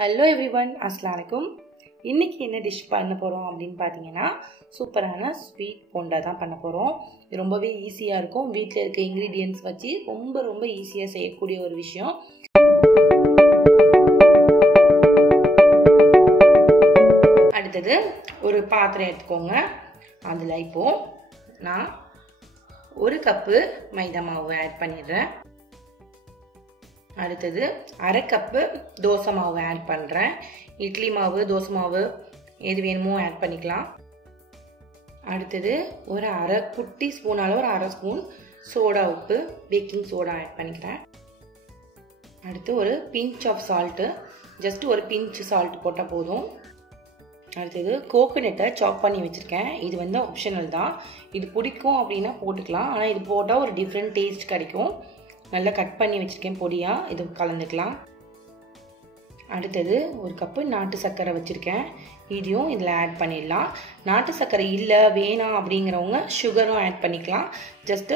Hello everyone, Assalamualaikum. இன்னைக்கு என்ன dish பண்ண போறோம் அப்படினு பாத்தீங்கன்னா சூப்பரான ஸ்வீட் போண்டா தான் பண்ண போறோம். இது ரொம்பவே ஈஸியா இருக்கும். வீட்ல இருக்க இன்கிரிடியன்ட்ஸ் வச்சு ரொம்ப ஈஸியா செய்யக்கூடிய ஒரு விஷயம். அடுத்து ஒரு பாத்திரம் எடுத்துக்கோங்க. அதுல இப்போ நான் 1 கப் மைதா மாவு ஆட் பண்ணிடுறேன். அடுத்து 1/2 கப் தோசை மாவு ஆட் பண்றேன். இட்லி மாவு, தோசை மாவு எது வேணுமோ ஆட் பண்ணிக்கலாம். அடுத்து ஒரு 1/2 குட்டி ஸ்பூன் அளவு 1/2 ஸ்பூன் சோடா உப்பு, பேக்கிங் சோடா ஆட் பண்ணிக்கிறேன். அடுத்து ஒரு பிஞ்ச் ஆஃப் சால்ட், ஜஸ்ட் ஒரு பிஞ்ச் சால்ட் போட்டா போதும். அடுத்து கோகோனட்டை சாப் பண்ணி வச்சிருக்கேன். இது வந்து ஆப்ஷனல் தான். இது பிடிக்கும் அப்படின்னா போட்டுக்கலாம். ஆனால் இது போட்டால் ஒரு டிஃப்ரெண்ட் டேஸ்ட் கிடைக்கும். நல்லா கட் பண்ணி வச்சிருக்கேன் பொடியா, இது கலந்துக்கலாம். அடுத்தது 1 கப்பு நாட்டு சர்க்கரை வச்சிருக்கேன். இதையும் இதில் ஆட் பண்ணிடலாம். நாட்டு சர்க்கரை இல்லை வேணாம் அப்படிங்கிறவங்க சுகரும் ஆட் பண்ணிக்கலாம். ஜஸ்ட்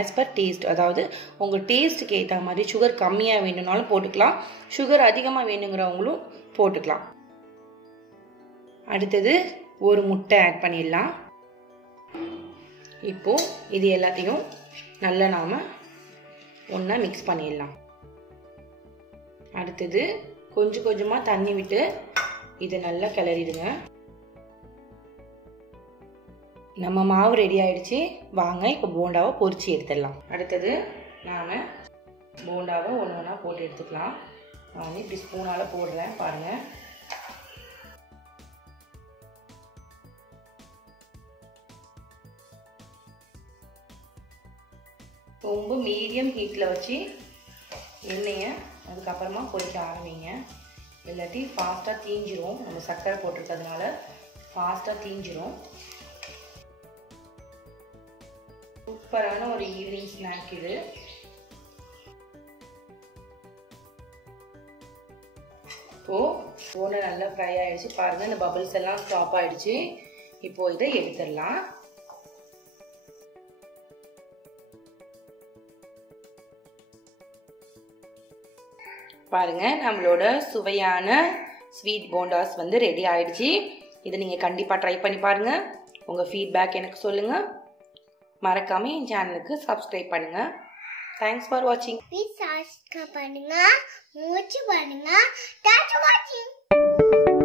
ஆஸ் பர் டேஸ்ட், அதாவது உங்கள் டேஸ்ட்டுக்கு ஏற்ற மாதிரி சுகர் கம்மியாக வேணும்னாலும் போட்டுக்கலாம், சுகர் அதிகமாக வேணுங்கிறவங்களும் போட்டுக்கலாம். அடுத்தது ஒரு முட்டை ஆட் பண்ணிடலாம். இப்போ இது எல்லாத்தையும் நல்லா நாம ஒன்றா மிக்ஸ் பண்ணிடலாம். அடுத்தது கொஞ்சமாக தண்ணி விட்டு இதை நல்லா கிளறிடுங்க. நம்ம மாவு ரெடி ஆயிடுச்சு. வாங்க இப்போ போண்டாவை பொரிச்சு எடுத்துடலாம். அடுத்தது நாம் போண்டாவை ஒன்றா போட்டு எடுத்துக்கலாம். நான் வந்து இப்படி ஸ்பூனால் போடுறேன் பாருங்கள். ரொம்ப மீடியம் ஹீட்டில் வச்சு எண்ணெயை அதுக்கப்புறமா பொரிக்க ஆரம்பிங்க. இல்லாட்டி ஃபாஸ்ட்டாக தீஞ்சிரும். நம்ம சர்க்கரை போட்டிருக்கிறதுனால ஃபாஸ்ட்டாக தீஞ்சிரும். சூப்பரான ஒரு ஈவினிங் ஸ்நாக் இது. இப்போது நல்லா ஃப்ரை ஆகிடுச்சு பாருங்கள். இந்த பபிள்ஸ் எல்லாம் ஸ்டாப் ஆகிடுச்சு. இப்போது இதை எடுத்துடலாம். பாருங்க, நம்மளோட சுவையான ஸ்வீட் போண்டாஸ் வந்து ரெடி ஆயிடுச்சு. இதை நீங்கள் கண்டிப்பாக ட்ரை பண்ணி பாருங்க. உங்கள் ஃபீட்பேக் எனக்கு சொல்லுங்க. மறக்காம என் சேனலுக்கு சப்ஸ்கிரைப் பண்ணுங்க. தேங்க்ஸ் ஃபார் வாட்சிங். ப்ளீஸ் சப்ஸ்கிரைப் பண்ணுங்க, மூச்சு பண்ணுங்க. தேங்க்ஸ் ஃபார் வாட்சிங்.